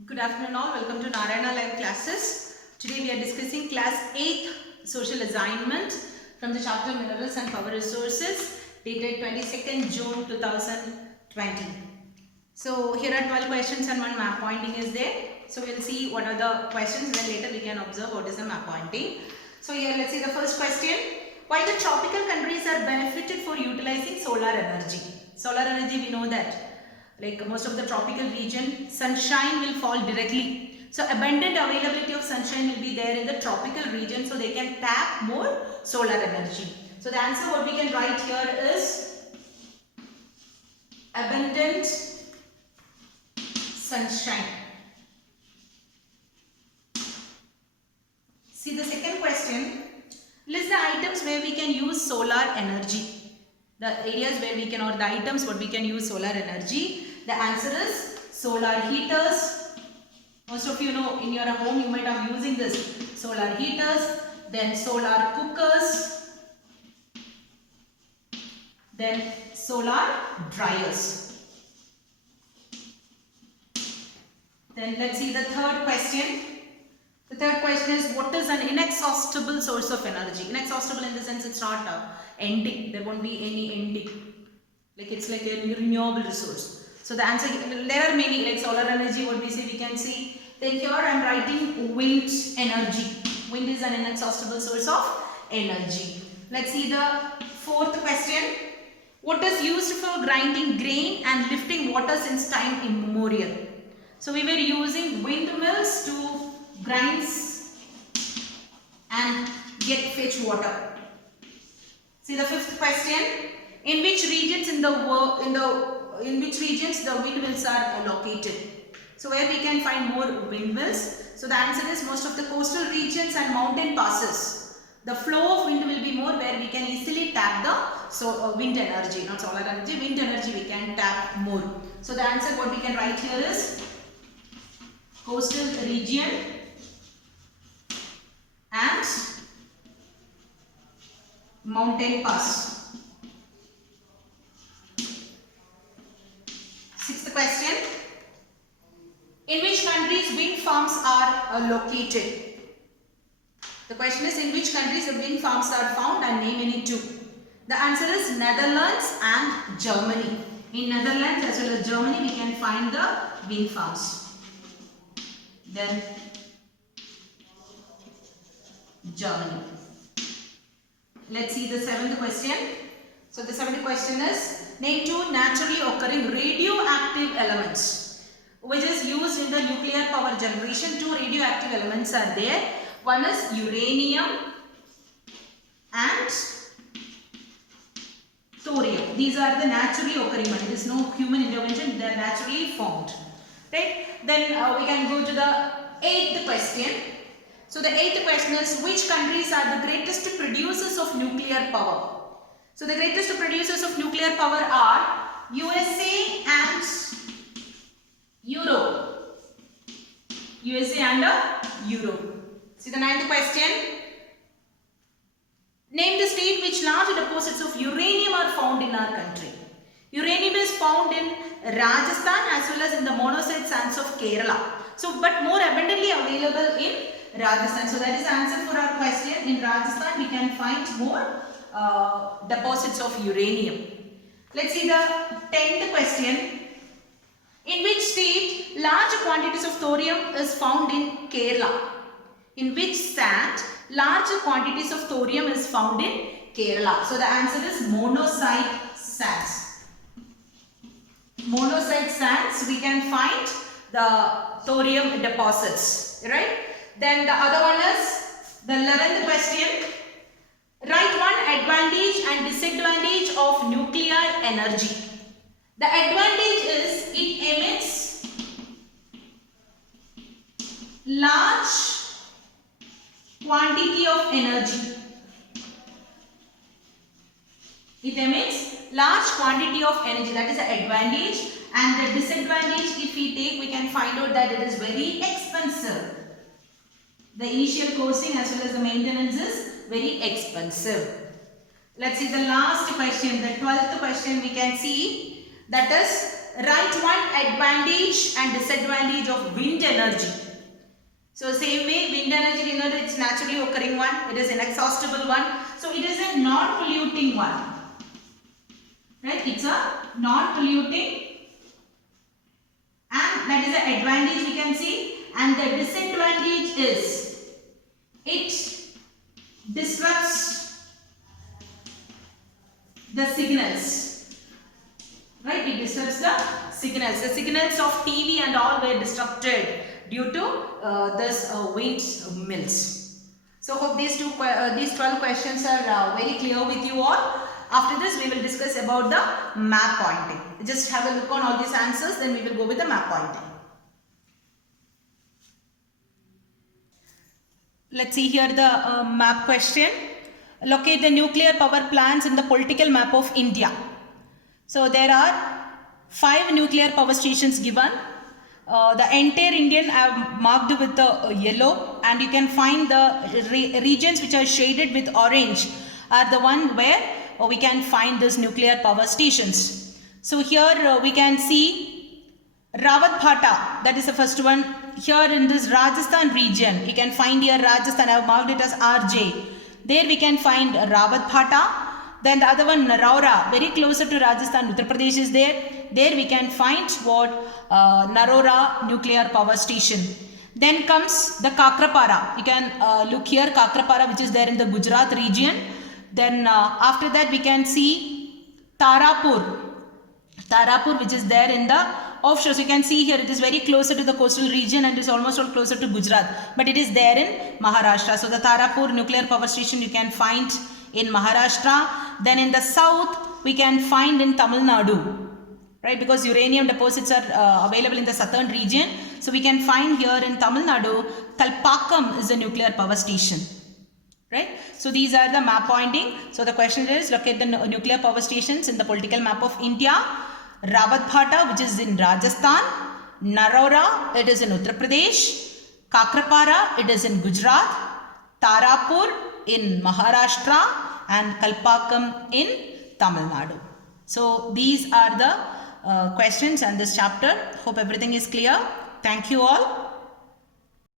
Good afternoon all. Welcome to Narayana Live classes. Today we are discussing class 8th social assignment from the chapter Minerals and Power Resources dated 22nd June 2020. So here are 12 questions and one map pointing is there. So we'll see what are the questions and then later we can observe what is the map pointing. So here let's see the first question. Why the tropical countries are benefited for utilizing solar energy? Solar energy, we know that like most of the tropical region, sunshine will fall directly. So abundant availability of sunshine will be there in the tropical region, so they can tap more solar energy. So the answer what we can write here is abundant sunshine. See the second question. List the items where we can use solar energy. The areas where we can, or the items what we can use solar energy. The answer is solar heaters. Most of you know in your home you might have using this solar heaters, then solar cookers, then solar dryers. Then let's see the third question. The third question is, what is an inexhaustible source of energy? Inexhaustible in the sense it's not ending. There won't be any ending. Like it's like a renewable resource. So the answer, there are many like solar energy, what we say we can see. Then here I am writing wind energy. Wind is an inexhaustible source of energy. Let's see the fourth question. What is used for grinding grain and lifting water since time immemorial? So we were using windmills to grind and fetch water. See the fifth question. In which regions in the world, in which regions the windmills are located? So where we can find more windmills? So the answer is most of the coastal regions and mountain passes. The flow of wind will be more where we can easily tap the wind energy, not solar energy, wind energy we can tap more. So the answer what we can write here is coastal region and mountain pass. Sixth question. In which countries wind farms are located? The question is, in which countries the wind farms are found, and name any two. The answer is Netherlands and Germany. In Netherlands as well as Germany we can find the wind farms. Then Germany. Let's see the seventh question. So the seventh question is, name two naturally occurring radioactive elements which is used in the nuclear power generation. Two radioactive elements are there. One is uranium and thorium. These are the naturally occurring ones. There is no human intervention. They are naturally formed. Right? Then we can go to the eighth question. So the eighth question is, which countries are the greatest producers of nuclear power? So the greatest producers of nuclear power are USA and Europe. USA and Europe. See the ninth question. Name the state which large deposits of uranium are found in our country. Uranium is found in Rajasthan as well as in the monazite sands of Kerala. So but more abundantly available in Rajasthan. So that is the answer for our question. In Rajasthan we can find more deposits of uranium. Let's see the 10th question. In which state large quantities of thorium is found in Kerala? In which sand large quantities of thorium is found in Kerala? So the answer is monazite sands. Monazite sands we can find the thorium deposits, right? Then the other one is the 11th question. Write one advantage and disadvantage of nuclear energy. The advantage is it emits large quantity of energy. It emits large quantity of energy. That is the advantage. And the disadvantage, if we take, we can find out that it is very expensive. The initial costing as well as the maintenance is very expensive. Let's see the last question, the 12th question we can see, that is write one advantage and disadvantage of wind energy. So same way, wind energy, we know that it's naturally occurring one, it is inexhaustible one, so it is a non-polluting one, right? It's a non-polluting, and that is the advantage we can see. And the disadvantage is it disrupts the signals, right? It disrupts the signals. The signals of TV and all were disrupted due to this wind mills. So hope these 12 questions are very clear with you all. After this we will discuss about the map pointing. Just have a look on all these answers, then we will go with the map pointing. Let's see here the map question. Locate the nuclear power plants in the political map of India. So there are 5 nuclear power stations given. The entire Indian I have marked with the yellow, and you can find the regions which are shaded with orange are the one where we can find these nuclear power stations. So here we can see Rawatbhata, that is the first one. Here in this Rajasthan region, you can find here Rajasthan, I have marked it as RJ. There we can find Rawatbhata. Then the other one Narora, very closer to Rajasthan, Uttar Pradesh is there. There we can find what Narora nuclear power station. Then comes the Kakrapara. You can look here, Kakrapara, which is there in the Gujarat region. Then after that we can see Tarapur, which is there in the offshore. So you can see here it is very closer to the coastal region and is almost all closer to Gujarat, but it is there in Maharashtra. So the Tarapur nuclear power station you can find in Maharashtra. Then in the south we can find in Tamil Nadu, right, because uranium deposits are available in the southern region. So we can find here in Tamil Nadu, Kalpakkam is a nuclear power station, right? So these are the map pointing. So the question is, locate the nuclear power stations in the political map of India. Rawatbhata, which is in Rajasthan. Narora, it is in Uttar Pradesh. Kakrapara, it is in Gujarat. Tarapur in Maharashtra, and Kalpakkam in Tamil Nadu. So these are the questions and this chapter. Hope everything is clear. Thank you all.